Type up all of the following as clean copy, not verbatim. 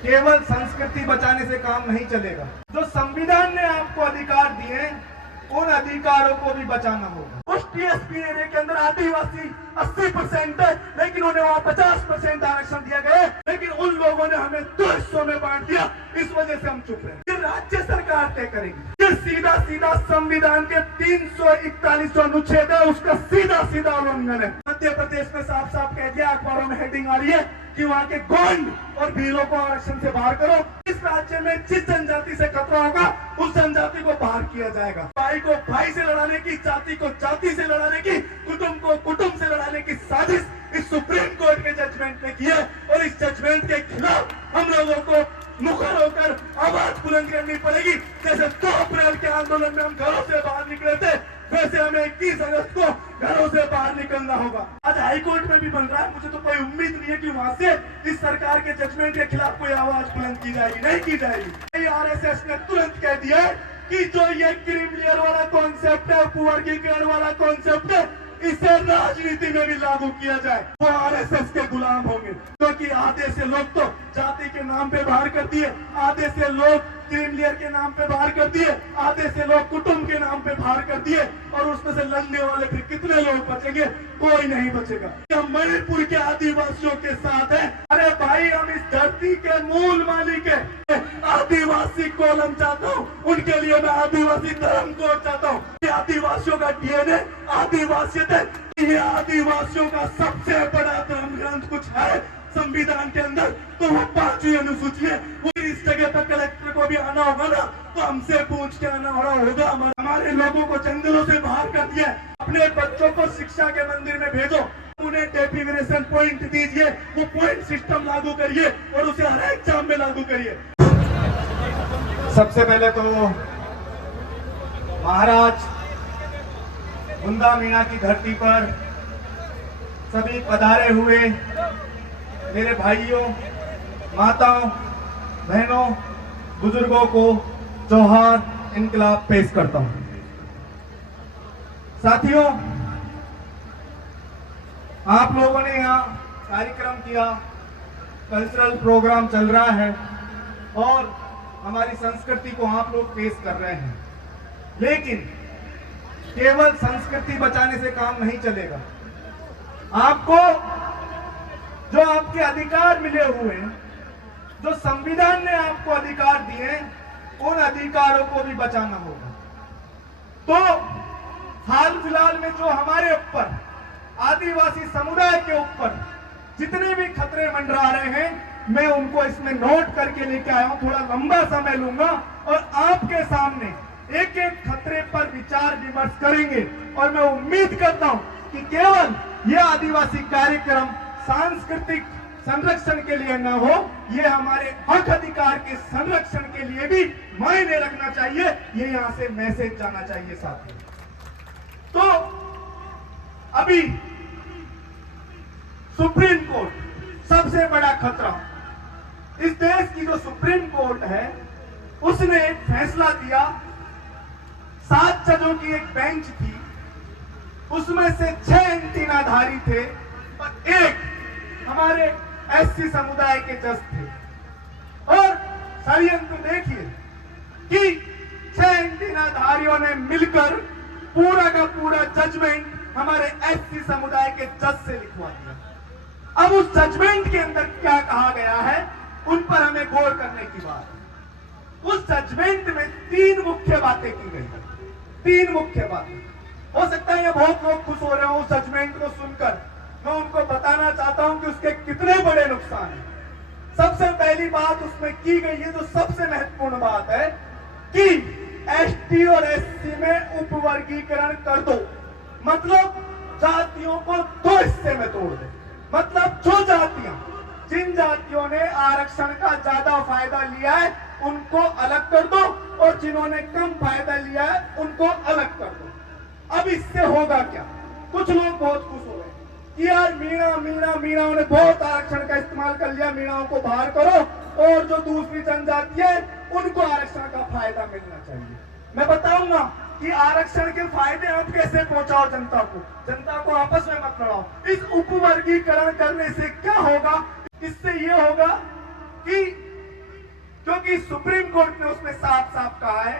केवल संस्कृति बचाने से काम नहीं चलेगा। जो संविधान ने आपको अधिकार दिए उन अधिकारों को भी बचाना होगा। उस टीएसपी एरिया के अंदर आदिवासी 80% है, लेकिन उन्हें वहाँ 50% आरक्षण दिया गया, लेकिन उन लोगों ने हमें 2 हिस्सों में बांट दिया। इस वजह से हम चुप रहे। ये राज्य सरकार तय करेगी। ये सीधा सीधा संविधान के 341 अनुच्छेद है, उसका सीधा सीधा उल्लंघन है। मध्य प्रदेश में साफ साफ कह दिया, अखबारों में हेडिंग आ रही है कि वहाँ के गोंड और भीलों को आरक्षण से बाहर करो। इस राज्य में जिस जनजाति से खतरा होगा उस जनजाति को बाहर किया जाएगा। भाई को भाई से लड़ाने की, जाति को जाति से लड़ाने की, कुटुंब को कुटुंब से लड़ाने की साजिश इस सुप्रीम कोर्ट के जजमेंट ने की है। और इस जजमेंट के खिलाफ हम लोगों को मुखर होकर आवाज बुलंद करनी पड़ेगी। जैसे 2 अप्रैल के आंदोलन में हम घरों से बाहर निकले थे, वैसे हमें 21 अगस्त को घरों से बाहर निकलना होगा। आज हाईकोर्ट में भी बन रहा है। मुझे तो कोई उम्मीद नहीं है कि वहां से इस सरकार के जजमेंट के खिलाफ कोई आवाज बुलंद की जाएगी, नहीं की जाएगी। आरएसएस ने तुरंत कह दिया है कि जो ये क्रीम लेयर वाला कॉन्सेप्ट है, उपवर्गीकरण वाला कॉन्सेप्ट है, इसे राजनीति में भी लागू किया जाए। वो आरएसएस के गुलाम होंगे, क्योंकि आधे से लोग तो जाति के नाम पे बाहर कर दिए, आधे से लोग क्रीम लेयर के नाम पे बाहर कर दिए, आधे से लोग कुटुंब के नाम पे बाहर कर दिए, और उसमें से लड़ने वाले फिर कितने लोग बचेंगे? कोई नहीं बचेगा। हम मणिपुर के आदिवासियों के साथ हैं। अरे भाई, हम इस धरती के मूल मालिक है। आदिवासी कोलम चाहता हूँ, उनके लिए मैं आदिवासी धर्म कोड चाहता हूँ। ये आदिवासियों का डीएनए आदिवासियत है। ये आदिवासियों का सबसे बड़ा धर्म ग्रंथ कुछ है संविधान के अंदर, तो वो 5वीं अनुसूची है। वो इस जगह पर कलेक्टर को भी आना होगा ना, तो हमसे पूछ के आना होगा। हमारे लोगों को जंगलों से बाहर कर दिया। अपने बच्चों को शिक्षा के मंदिर में भेजो, उन्हें डेफिनेशन पॉइंट दीजिए, वो पॉइंट सिस्टम लागू करिए और उसे हर एग्जाम में लागू करिए। सबसे पहले तो महाराज बुंदा मीणा की धरती पर सभी पधारे हुए मेरे भाइयों, माताओं, बहनों, बुजुर्गों को जोहार इनकलाब पेश करता हूं। साथियों, आप लोगों ने यहाँ कार्यक्रम किया, कल्चरल प्रोग्राम चल रहा है और हमारी संस्कृति को आप लोग पेश कर रहे हैं, लेकिन केवल संस्कृति बचाने से काम नहीं चलेगा। आपको जो आपके अधिकार मिले हुए हैं, जो संविधान ने आपको अधिकार दिए, उन अधिकारों को भी बचाना होगा। तो हाल फिलहाल में जो हमारे ऊपर, आदिवासी समुदाय के ऊपर जितने भी खतरे मंडरा रहे हैं, मैं उनको इसमें नोट करके लेके आया हूं। थोड़ा लंबा समय लूंगा और आपके सामने एक एक खतरे पर विचार विमर्श करेंगे। और मैं उम्मीद करता हूं कि केवल यह आदिवासी कार्यक्रम सांस्कृतिक संरक्षण के लिए न हो, ये हमारे हक अधिकार के संरक्षण के लिए भी मायने रखना चाहिए। ये यहां से मैसेज जाना चाहिए साथियों। तो अभी सुप्रीम कोर्ट सबसे बड़ा खतरा, इस देश की जो सुप्रीम कोर्ट है उसने एक फैसला दिया। 7 जजों की एक बेंच थी, उसमें से 6 एंटीनाधारी थे और 1 हमारे एससी समुदाय के जज थे। और षड्यंत्र देखिए कि 6 एंटीनाधारियों ने मिलकर पूरा का पूरा जजमेंट हमारे एससी समुदाय के जज से लिखवा दिया। अब उस जजमेंट के अंदर क्या कहा गया है, उन पर हमें गौर करने की बात है। उस जजमेंट में 3 मुख्य बातें की गई है। 3 मुख्य बातें। हो सकता है ये बहुत लोग खुश हो रहे हो उस जजमेंट को सुनकर। मैं उनको बताना चाहता हूं कि उसके कितने बड़े नुकसान हैं। सबसे पहली बात उसमें की गई है, जो सबसे महत्वपूर्ण बात है, कि एसटी और एससी में उपवर्गीकरण कर दो। मतलब जातियों को 2 हिस्से में तोड़ दे। मतलब जो जातियां, जिन जातियों ने आरक्षण का ज्यादा फायदा लिया है उनको अलग कर दो, और जिन्होंने कम फायदा लिया है उनको अलग कर दो। अब इससे होगा क्या? कुछ लोग बहुत खुश हो रहे हैं कि यार मीणाओं ने बहुत आरक्षण का इस्तेमाल कर लिया, मीणाओं को बाहर करो, और जो दूसरी जनजाति है उनको आरक्षण का फायदा मिलना चाहिए। मैं बताऊंगा कि आरक्षण के फायदे आप कैसे पहुंचाओ जनता को आपस में मत लड़ाओ। इस उपवर्गीकरण करने से क्या होगा? इससे यह होगा कि क्योंकि सुप्रीम कोर्ट ने उसमें साफ साफ कहा है,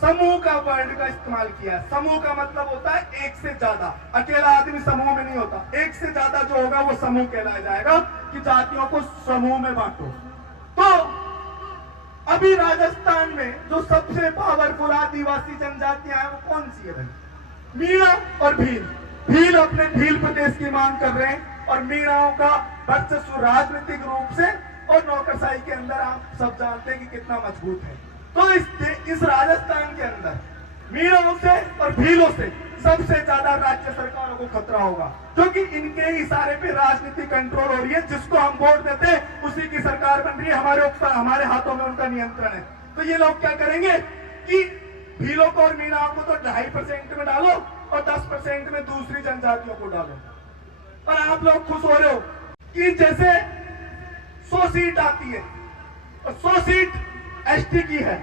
समूह का वर्ड का इस्तेमाल किया है। समूह का मतलब होता है एक से ज्यादा, अकेला आदमी समूह में नहीं होता, एक से ज्यादा जो होगा वो समूह कहलाया जाएगा, कि जातियों को समूह में बांटो। तो अभी राजस्थान में जो सबसे पावरफुल आदिवासी जनजातियां हैं वो कौन सी है भाई? मीणा और भील। भील अपने भील प्रदेश की मांग कर रहे हैं, और मीणाओं का वर्चस्व राजनीतिक रूप से और नौकरशाही के अंदर आप सब जानते हैं कि कितना मजबूत है। तो इस राजस्थान के अंदर मीणों से और भीलों से सबसे ज्यादा राज्य सरकारों को खतरा होगा, क्योंकि इनके ही इशारे पे राजनीति कंट्रोल हो रही है। जिसको हम वोट देते हैं उसी की सरकार बन रही है, हमारे हाथों में उनका नियंत्रण है। तो ये लोग क्या करेंगे कि भीलों को और मीणाओं को तो 2.5% में डालो और 10% में दूसरी जनजातियों को डालो। और आप लोग खुश हो रहे हो कि जैसे 100 सीट आती है और 100 सीट एसटी की है,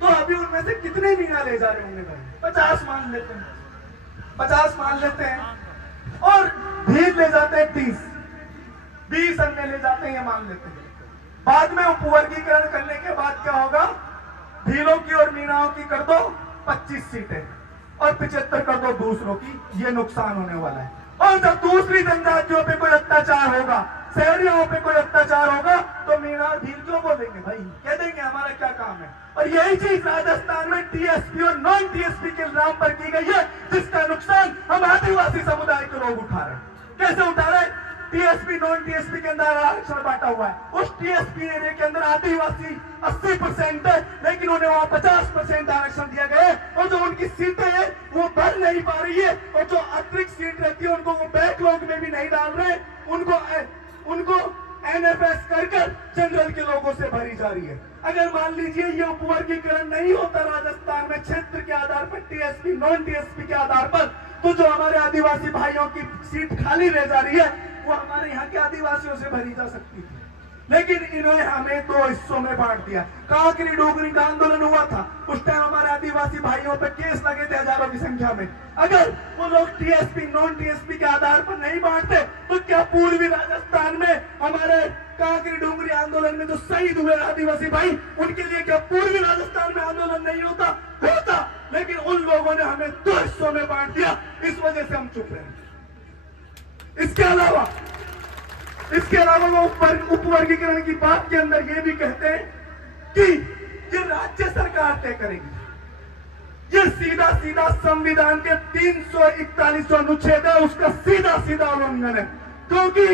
तो अभी उनमें से कितने मीणा ले जा रहे होंगे भाई? 50 मान लेते हैं, 50 मान लेते हैं, और भील ले जाते हैं 30, 20 अन्य ले जाते हैं, ये मान लेते हैं। बाद में उपवर्गीकरण करने के बाद क्या होगा? भीलों की और मीणाओं की कर दो 25 सीटें और 75 कर दो दूसरों की, ये नुकसान होने वाला है। और जब दूसरी जनजातियों पे कोई अत्याचार होगा, शहरियों पे कोई अत्याचार होगा, तो मीणा और भील क्यों बोलेंगे भाई? कह देंगे हमारा क्या काम है। और यही चीज राजस्थान में टीएसपी और नॉन टीएसपी के नाम पर की गई है, जिसका नुकसान हम आदिवासी समुदाय के लोग उठा रहे हैं। कैसे उठा रहे हैं? टीएसपी नॉन टीएसपी के अंदर आरक्षण बांटा हुआ है। उस टीएसपी एरिया के अंदर आदिवासी 80% है, लेकिन उन्हें वहां 50% आरक्षण दिया गया है, और जो उनकी सीटें हैं वो भर नहीं पा रही है, और जो अतिरिक्त सीट रहती है उनको वो बैकलॉग में भी नहीं डाल रहे, उनको एनएफएस कर जनरल के लोगों से भरी जा रही है। अगर मान लीजिए ये उपवर्गीकरण नहीं होता राजस्थान में क्षेत्र के आधार पर, टीएसपी नॉन टीएसपी के आधार पर, तो जो हमारे आदिवासी भाइयों की सीट खाली रह जा रही है वो हमारे यहाँ के आदिवासियों से भरी जा सकती थी। लेकिन इन्होंने हमें 2 हिस्सों में बांट दिया। कांकरी डोगरी का आंदोलन हुआ था, उस टाइम हमारे आदिवासी भाइयों पर केस लगे थे हजारों की संख्या में। अगर वो लोग टीएसपी नॉन टीएसपी के आधार पर नहीं बांटते, तो क्या पूर्वी राजस्थान में हमारे कांकरी डोगरी आंदोलन में जो शहीद हुए आदिवासी भाई, उनके लिए क्या पूर्वी राजस्थान में आंदोलन नहीं होता? लेकिन उन लोगों ने हमें 2 हिस्सों में बांट दिया, इस वजह से हम चुप रहे। इसके अलावा वो उपवर्गीकरण की बात के अंदर ये भी कहते हैं कि ये राज्य सरकार तय करेगी। ये सीधा सीधा संविधान के 341 अनुच्छेद है, उसका सीधा सीधा उल्लंघन है। क्योंकि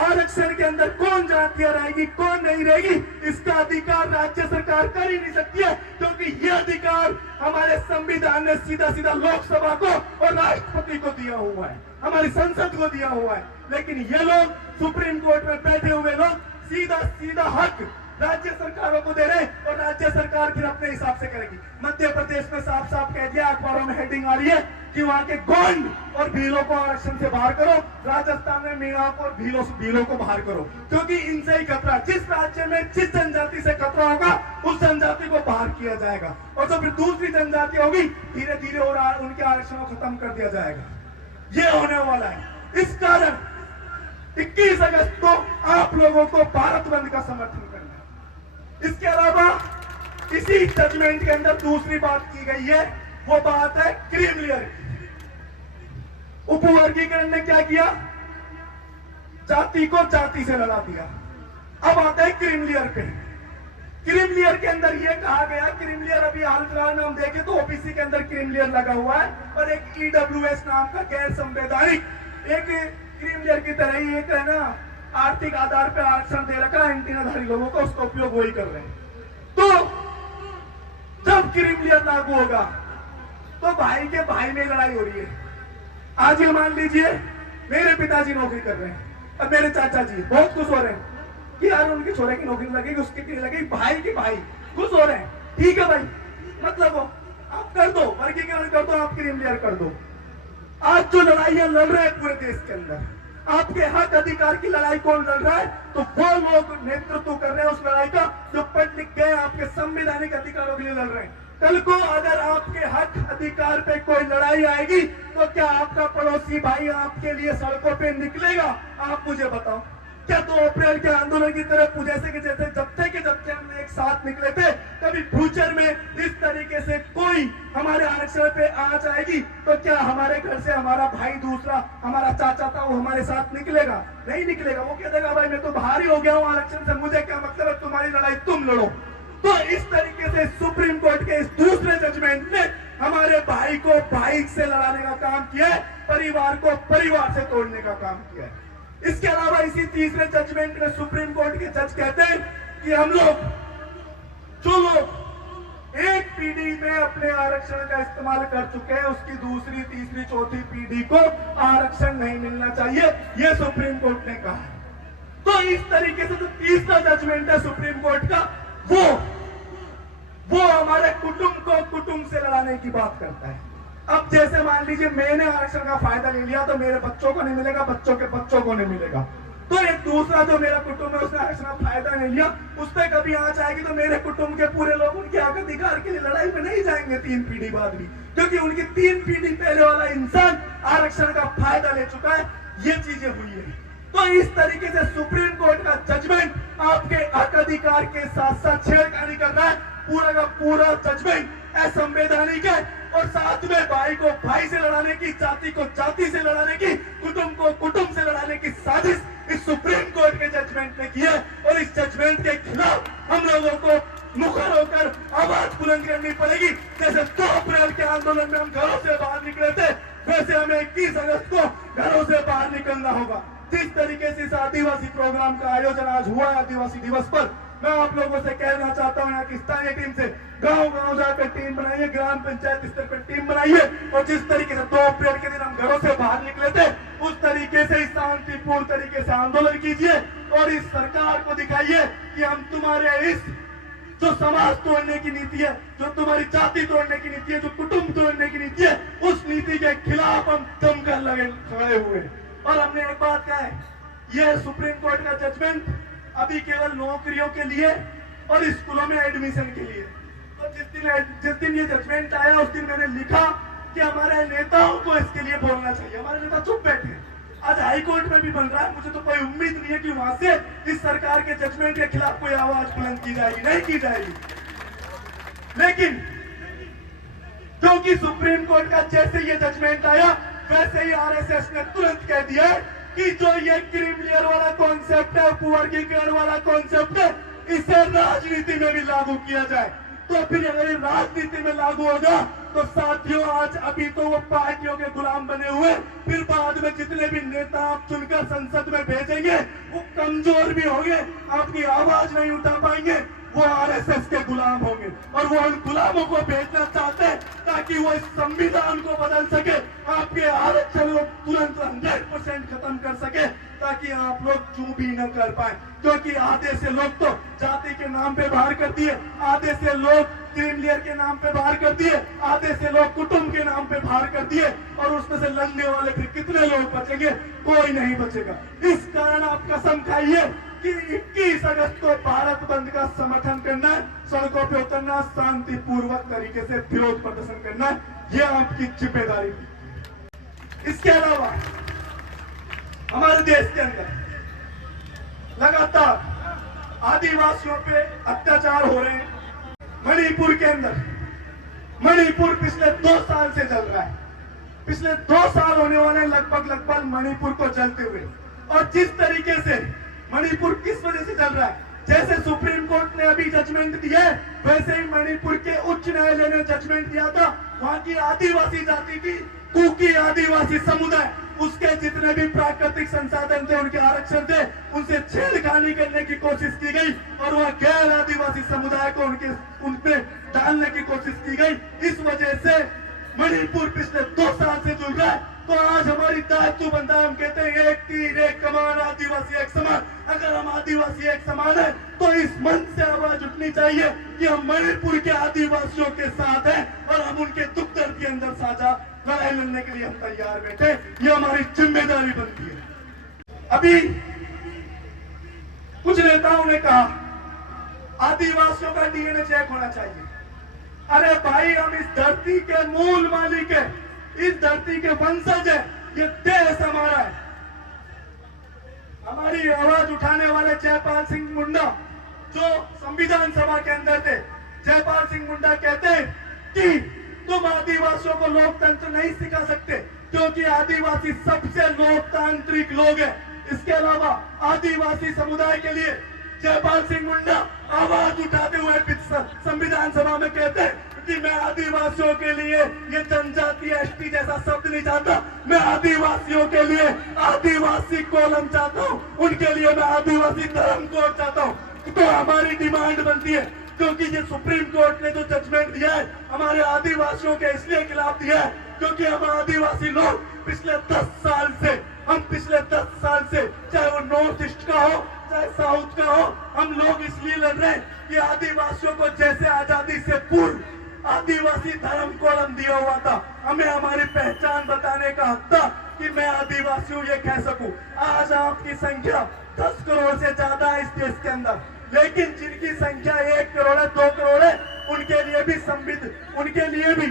आरक्षण के अंदर कौन जातियां रहेगी कौन नहीं रहेगी, इसका अधिकार राज्य सरकार कर ही नहीं सकती है, क्योंकि यह अधिकार हमारे संविधान ने सीधा सीधा लोकसभा को और राष्ट्रपति को दिया हुआ है, हमारी संसद को दिया हुआ है। लेकिन ये लोग सुप्रीम कोर्ट में बैठे हुए लोग सीधा सीधा हक राज्य सरकारों को दे रहे, और राज्य सरकार फिर अपने हिसाब से करेगी। मध्य प्रदेश में साफ साफ कह दिया, अखबारों में हेडिंग आ रही है कि वहां के गोंड और भीलों को आरक्षण से बाहर करो, राजस्थान में मीणाओं को और भीलों को बाहर करो, क्योंकि इनसे ही खतरा, जिस राज्य में जिस जनजाति से खतरा होगा उस जनजाति को बाहर किया जाएगा, और जो फिर दूसरी जनजाति होगी धीरे धीरे और उनके आरक्षण को खत्म कर दिया जाएगा। ये होने वाला है। इस कारण 21 अगस्त को आप लोगों को भारत बंद का समर्थन करना है। इसके अलावा इसी जजमेंट के अंदर दूसरी बात की गई है, वो बात है क्रीम लेयर की। उपवर्गीकरण ने क्या किया? जाति को जाति से लड़ा दिया। अब आता है क्रीम लेयर पे। क्रीम लेयर के अंदर ये कहा गया, क्रीम लेयर अभी हाल फिलहाल में हम देखें तो ओबीसी के अंदर क्रीम लेयर लगा हुआ है, और एक ईडब्ल्यूएस नाम का गैर संवैधानिक एक क्रीम लेयर की तरह ही एक है ना, आर्थिक आधार पर आरक्षण दे रखा है एंटीनाधारी लोगों को, उसका उपयोग वही कर रहे हैं। तो जब क्रीम लेयर लागू होगा तो भाई के भाई में लड़ाई हो रही है। आज ये मान लीजिए मेरे पिताजी नौकरी कर रहे हैं, अब मेरे चाचा जी बहुत खुश हो रहे हैं कि यार उनके छोरे की नौकरी लगेगी, उसकी नहीं लगेगी, भाई के भाई खुश हो रहे हैं। ठीक है भाई, मतलब आप कर दो, वर्गीकरण कर दो, आप क्रीम लेयर कर दो। आज जो लड़ाइयां लड़ रहे हैं पूरे देश के अंदर, आपके हक अधिकार की लड़ाई कौन लड़ रहा है? तो वो लोग नेतृत्व कर रहे हैं उस लड़ाई का जो पढ़ लिख गए आपके संवैधानिक अधिकारों के लिए लड़ रहे हैं। कल को अगर आपके हक अधिकार पे कोई लड़ाई आएगी तो क्या आपका पड़ोसी भाई आपके लिए सड़कों पे निकलेगा? आप मुझे बताओ, क्या 2 अप्रैल के आंदोलन की तरफ जैसे कि जैसे जब तक हमने एक साथ निकले थे, कभी फ्यूचर में इस तरीके से कोई हमारे आरक्षण पे आंच आएगी तो क्या हमारे घर से हमारा भाई दूसरा हमारा चाचा था वो हमारे साथ निकलेगा? नहीं निकलेगा। वो कह देगा भाई मैं तो बाहर ही हो गया हूँ आरक्षण से, मुझे क्या मतलब है, तुम्हारी लड़ाई तुम लड़ो। तो इस तरीके से सुप्रीम कोर्ट के इस दूसरे जजमेंट ने हमारे भाई को भाई से लड़ाने का काम किया है, परिवार को परिवार से तोड़ने का काम किया है। इसके अलावा इसी तीसरे जजमेंट में सुप्रीम कोर्ट के जज कहते हैं कि हम लोग जो लोग एक पीढ़ी में अपने आरक्षण का इस्तेमाल कर चुके हैं उसकी दूसरी तीसरी चौथी पीढ़ी को आरक्षण नहीं मिलना चाहिए, यह सुप्रीम कोर्ट ने कहा है। तो इस तरीके से जो तीसरा जजमेंट है सुप्रीम कोर्ट का वो हमारे कुटुंब को कुटुंब से लड़ाने की बात करता है। अब जैसे मान लीजिए मैंने आरक्षण का फायदा ले लिया तो मेरे बच्चों को नहीं मिलेगा, बच्चों के बच्चों को नहीं मिलेगा। तो एक दूसरा जो मेरा कुटुंब है उसने आरक्षण का फायदा नहीं लिया, उस पर कभी आंच आएगी तो मेरे कुटुंब के पूरे लोग उनके हक अधिकार के लिए लड़ाई में नहीं जाएंगे 3 पीढ़ी बाद भी, क्योंकि उनकी 3 पीढ़ी पहले वाला इंसान आरक्षण का फायदा ले चुका है। ये चीजें हुई है। तो इस तरीके से सुप्रीम कोर्ट का जजमेंट आपके हक अधिकार के साथ साथ छेड़खानी कर रहा है। पूरा का पूरा जजमेंट असंवैधानिक है और साथ में भाई को भाई से लड़ाने की, जाति को जाति से लड़ाने की, कुटुंब को कुटुंब से लड़ाने की साजिश इस सुप्रीम कोर्ट के जजमेंट ने की है। और इस जजमेंट के खिलाफ हम लोगों को मुखर होकर आवाज बुलंद करनी पड़ेगी। जैसे 2 अप्रैल के आंदोलन में हम घरों से बाहर निकले थे, वैसे हमें 21 अगस्त को घरों से बाहर निकलना होगा। जिस तरीके से इस आदिवासी प्रोग्राम का आयोजन आज हुआ है आदिवासी दिवस पर, मैं आप लोगों से कहना चाहता हूं यहाँ की स्थानीय टीम से गांव-गांव जाकर टीम बनाइए, ग्राम पंचायत स्तर पर टीम बनाइए और जिस तरीके से 2 अप्रैल के दिन हम घरों से बाहर निकले थे उस तरीके से शांतिपूर्ण तरीके से आंदोलन कीजिए और इस सरकार को दिखाइए कि हम तुम्हारे इस जो समाज तोड़ने की नीति है, जो तुम्हारी जाति तोड़ने की नीति है, जो कुटुंब तोड़ने की नीति है, उस नीति के खिलाफ हम जमकर लगे खड़े हुए। और हमने एक बात कहा है, यह सुप्रीम कोर्ट का जजमेंट अभी केवल नौकरियों के लिए और स्कूलों में एडमिशन के लिए। तो जिस दिन ये जजमेंट आया उस दिन मैंने लिखा कि हमारे नेताओं को इसके लिए बोलना चाहिए। हमारे नेता चुप बैठे। आज हाई कोर्ट में भी बन रहा है, मुझे तो कोई उम्मीद नहीं है कि वहां से इस सरकार के जजमेंट के खिलाफ कोई आवाज बुलंद की जाएगी, नहीं की जाएगी। लेकिन क्योंकि सुप्रीम कोर्ट का जैसे ये जजमेंट आया वैसे ही आरएसएस ने तुरंत कह दिया है कि जो ये क्रीम लेयर वाला कॉन्सेप्ट है, उपवर्गीकरण वाला कॉन्सेप्ट है, इसे राजनीति में भी लागू किया जाए। तो फिर अगर राजनीति में लागू होगा तो साथियों आज अभी तो वो पार्टियों के गुलाम बने हुए, फिर बाद में जितने भी नेता आप चुनकर संसद में भेजेंगे वो कमजोर भी होंगे, आपकी आवाज नहीं उठा पाएंगे, वो आरएसएस के गुलाम होंगे। और वो उन गुलामों को भेजना चाहते हैं ताकि वो इस संविधान को बदल सके, आपके आरक्षण को तुरंत 100% खत्म कर सके ताकि आप लोग चू भी न कर पाए। क्योंकि आधे से लोग तो जाति के नाम पे बाहर कर दिए, आधे से लोग क्रीम लेयर के नाम पे बाहर कर दिए, आधे से लोग कुटुंब के नाम पे बाहर कर दिए और उसमें से लड़ने वाले फिर कितने लोग बचेंगे? कोई नहीं बचेगा। इस कारण आप कसम खाइए कि 21 अगस्त को भारत बंद का समर्थन करना है, सड़कों पे उतरना, शांतिपूर्वक तरीके से विरोध प्रदर्शन करना है, यह आपकी जिम्मेदारी है। इसके अलावा हमारे देश के अंदर लगातार आदिवासियों पे अत्याचार हो रहे हैं। मणिपुर के अंदर, मणिपुर पिछले 2 साल से जल रहा है, पिछले 2 साल होने वाले लगभग मणिपुर को जलते हुए। और जिस तरीके से मणिपुर किस वजह से चल रहा है, जैसे सुप्रीम कोर्ट ने अभी जजमेंट दिया है वैसे ही मणिपुर के उच्च न्यायालय ने जजमेंट दिया था। वहां की आदिवासी जाति की, कुकी आदिवासी समुदाय, उसके जितने भी प्राकृतिक संसाधन थे, उनके आरक्षण थे, उनसे छेड़खानी करने की कोशिश की गई और वह गैर आदिवासी समुदाय को उनपे डालने की कोशिश की गई। इस वजह से मणिपुर पिछले 2 साल से जुड़ रहा है। तो आज हमारी दायित्व बनता है, हम कहते हैं एक तीर एक कमान, आदिवासी एक समान। अगर हम आदिवासी एक समान है तो इस मंच से आवाज उठनी चाहिए कि हम मणिपुर के आदिवासियों के साथ हैं और हम उनके दुख दर्द के अंदर साझा लड़ाई लड़ने के लिए हम तैयार बैठे। ये हमारी जिम्मेदारी बनती है। अभी कुछ नेताओं ने कहा आदिवासियों का डीएनए चेक होना चाहिए। अरे भाई, हम इस धरती के मूल मालिक है, इस धरती के वंशज है, ये देश हमारा है। हमारी आवाज उठाने वाले जयपाल सिंह मुंडा जो संविधान सभा के अंदर थे, जयपाल सिंह मुंडा कहते हैं कि तुम आदिवासियों को लोकतंत्र नहीं सिखा सकते क्योंकि आदिवासी सबसे लोकतांत्रिक लोग हैं। इसके अलावा आदिवासी समुदाय के लिए जयपाल सिंह मुंडा आवाज उठाते हुए संविधान सभा में कहते हैं कि मैं आदिवासियों के लिए ये जनजातीय एसटी जैसा शब्द नहीं चाहता, मैं आदिवासियों के लिए आदिवासी कॉलम चाहता हूँ, उनके लिए मैं आदिवासी धर्म कोड चाहता हूँ। तो हमारी डिमांड बनती है क्योंकि ये सुप्रीम कोर्ट ने जो जजमेंट दिया है हमारे आदिवासियों के इसलिए खिलाफ दिया है क्योंकि हम आदिवासी लोग पिछले 10 साल से चाहे वो नॉर्थ ईस्ट का हो चाहे साउथ का हो, हम लोग इसलिए लड़ रहे हैं कि आदिवासियों को जैसे आजादी से पूर्व आदिवासी धर्म कॉलम दिया हुआ था, हमें हमारी पहचान बताने का हक था कि मैं आदिवासी हूँ ये कह सकूं। आज आपकी संख्या 10 करोड़ से ज्यादा है इस देश के अंदर, लेकिन जिनकी संख्या 1 करोड़ है 2 करोड़ है उनके लिए भी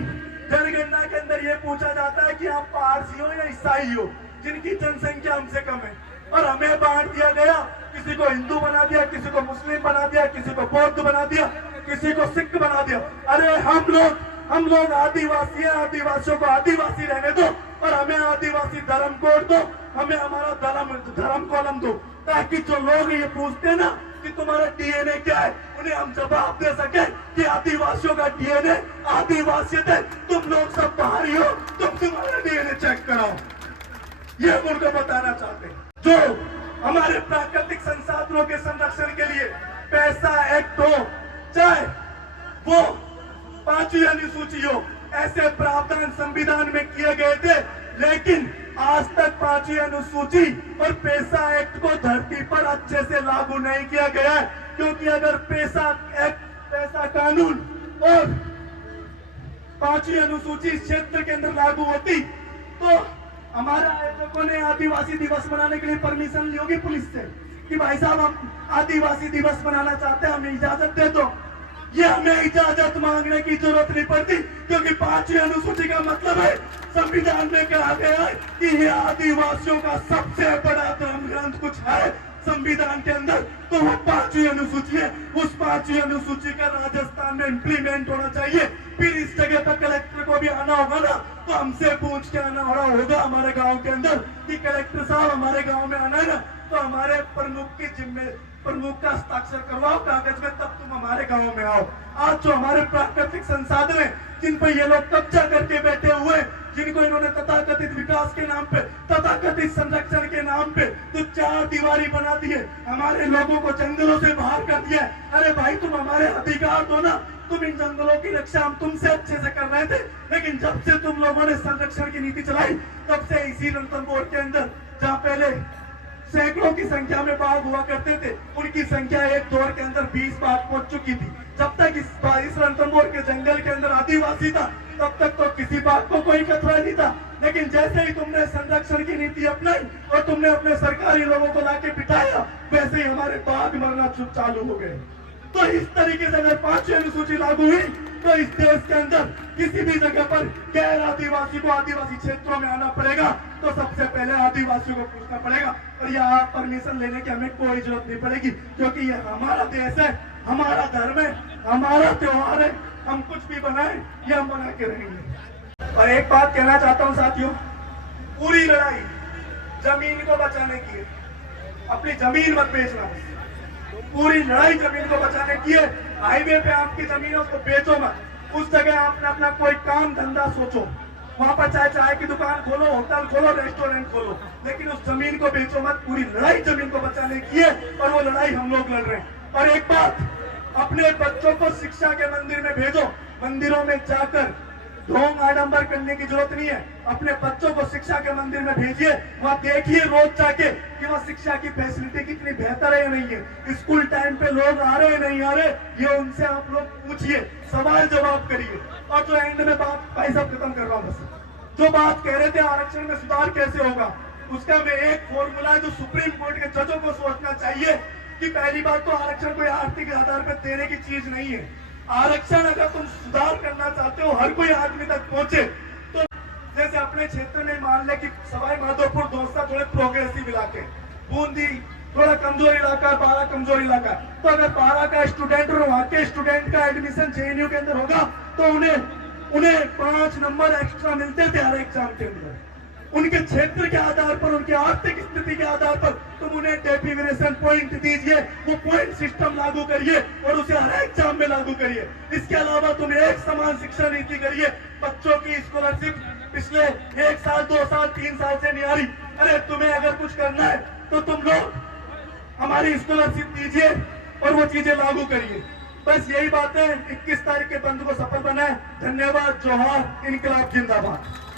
जनगणना के अंदर ये पूछा जाता है कि आप पारसी हो या ईसाई हो, जिनकी जनसंख्या हमसे कम है। और हमें बांट दिया गया, किसी को हिंदू बना दिया, किसी को मुस्लिम बना दिया, किसी को बौद्ध बना दिया, किसी को सिख बना दिया। अरे हम लोग आदिवासी हैं, आदिवासियों को आदिवासी रहने दो और हमें आदिवासी धर्म कोड दो, हमें हमारा धर्म कॉलम दो, ताकि जो लोग ये पूछते ना कि तुम्हारा डीएनए क्या है, उन्हें हम जवाब दे सके कि आदिवासियों का डीएनए आदिवासियत है, तुम लोग सब बाहरी हो, तुम्हारा डीएनए चेक कराओ। ये उनको बताना चाहते हैं। जो हमारे प्राकृतिक संसाधनों के संरक्षण के लिए पैसा एक्ट हो, चाहे वो 5वीं अनुसूची हो, ऐसे प्रावधान संविधान में किए गए थे, लेकिन आज तक 5वीं अनुसूची और पैसा एक्ट को धरती पर अच्छे से लागू नहीं किया गया है। क्योंकि अगर पैसा एक्ट, पैसा कानून और 5वीं अनुसूची क्षेत्र के अंदर लागू होती तो हमारे आयोजकों ने आदिवासी दिवस मनाने के लिए परमिशन ली होगी पुलिस से कि भाई साहब हम आदिवासी दिवस मनाना चाहते हैं, हमें इजाजत दे दो। ये हमें इजाजत मांगने की जरूरत नहीं पड़ती क्योंकि 5वीं अनुसूची का मतलब है, संविधान में कहा गया है कि ये आदिवासियों का सबसे बड़ा धर्म ग्रंथ कुछ है संविधान के अंदर, तो वो 5वीं अनुसूची है। उस 5वीं अनुसूची का राजस्थान में इम्प्लीमेंट होना चाहिए। फिर इस जगह पर कलेक्टर को भी आना होगा ना, तो हमसे पूछ के आना होगा हमारे गांव के अंदर कि कलेक्टर साहब हमारे गांव में आना है ना, तो हमारे प्रमुख का हस्ताक्षर करवाओ कागज में, तब तुम हमारे गांव में आओ। आज जो हमारे प्राकृतिक संसाधन है जिन पर ये लोग कब्जा करके बैठे हुए, जिनको इन्होंने तथाकथित विकास के नाम पे, तथाकथित संरक्षण के नाम पे तो 4 दीवारी बना दी है, हमारे लोगों को जंगलों से बाहर कर दिया है। अरे भाई तुम हमारे अधिकार दो ना, तुम इन जंगलों की रक्षा हम तुमसे अच्छे से कर रहे थे, लेकिन जब से तुम लोगों ने संरक्षण की नीति चलाई तब से इसी रणथंभौर के अंदर जहाँ पहले सैकड़ों की संख्या में बाघ हुआ करते थे, उनकी संख्या एक दौर के अंदर 20 बाघ पहुंच चुकी थी। जब तक इस रणथंभौर के जंगल के अंदर आदिवासी था तब तक तो किसी बाघ को कोई खतरा नहीं था, लेकिन जैसे ही तुमने संरक्षण की नीति अपनाई और तुमने अपने सरकारी लोगों को लाके बिठाया, वैसे ही हमारे बाघ मरना चालू हो गए। तो इस तरीके से अगर 5वीं अनुसूची लागू हुई तो इस देश के अंदर किसी भी जगह पर गैर आदिवासी को आदिवासी क्षेत्रों में आना पड़ेगा तो सबसे पहले आदिवासियों को पूछना पड़ेगा, और यहाँ परमिशन लेने की हमें कोई जरूरत नहीं पड़ेगी क्योंकि ये हमारा देश है, हमारा धर्म है, हमारा त्योहार है, हम कुछ भी बनाए ये हम बना के रहेंगे। और एक बात कहना चाहता हूँ साथियों, पूरी लड़ाई जमीन को बचाने की है, अपनी जमीन मत बेचना, पूरी लड़ाई जमीन को बचाने की है। हाईवे पे आपकी जमीन है उसको बेचो मत, उस जगह आपने अपना कोई काम धंधा सोचो, वहां पर चाहे चाय की दुकान खोलो, होटल खोलो, रेस्टोरेंट खोलो, लेकिन उस जमीन को बेचो मत। पूरी लड़ाई जमीन को बचाने की है और वो लड़ाई हम लोग लड़ रहे हैं। और एक बात, अपने बच्चों को शिक्षा के मंदिर में भेजो, मंदिरों में जाकर ढोंग आडंबर करने की जरूरत नहीं है, अपने बच्चों को शिक्षा के मंदिर में भेजिए, वहां देखिए रोज जाके कि वहाँ शिक्षा की फैसिलिटी कितनी बेहतर है या नहीं है, स्कूल टाइम पे लोग आ रहे हैं नहीं आ रहे, ये उनसे आप लोग पूछिए, सवाल जवाब करिए। और जो एंड में बात भाई साहब खत्म कर रहा हूँ, बस जो बात कह रहे थे आरक्षण में सुधार कैसे होगा, उसका मैं एक फॉर्मूला है जो सुप्रीम कोर्ट के जजों को सोचना चाहिए कि पहली बात तो आरक्षण कोई आर्थिक आधार पर देने की चीज नहीं है। आरक्षण अगर तुम सुधार करना चाहते हो, हर कोई आदमी तक पहुंचे, तो जैसे अपने क्षेत्र में मान ले कि सवाई माधोपुर दौसा थोड़े प्रोग्रेसिव इलाके, बूंदी थोड़ा कमजोर इलाका, बारा कमजोर इलाका। तो अगर बारा का स्टूडेंट और वहां के स्टूडेंट का एडमिशन जेएनयू के अंदर होगा तो उन्हें 5 नंबर एक्स्ट्रा मिलते थे हर एग्जाम के अंदर। उनके क्षेत्र के आधार पर, उनके आर्थिक स्थिति के आधार पर तुम उन्हें डेफिनेशन पॉइंट दीजिए, वो पॉइंट सिस्टम लागू करिए और उसे हर एग्जाम में लागू करिए। इसके अलावा तुम एक समान शिक्षा नीति करिए। बच्चों की स्कॉलरशिप पिछले 1 साल, 2 साल, 3 साल से नहीं आ रही। अरे तुम्हें अगर कुछ करना है तो तुम लोग हमारी स्कॉलरशिप दीजिए और वो चीजें लागू करिए। बस यही बात है। 21 तारीख के बंद को सफल बनाए। धन्यवाद। जोहार। इनकलाब जिंदाबाद।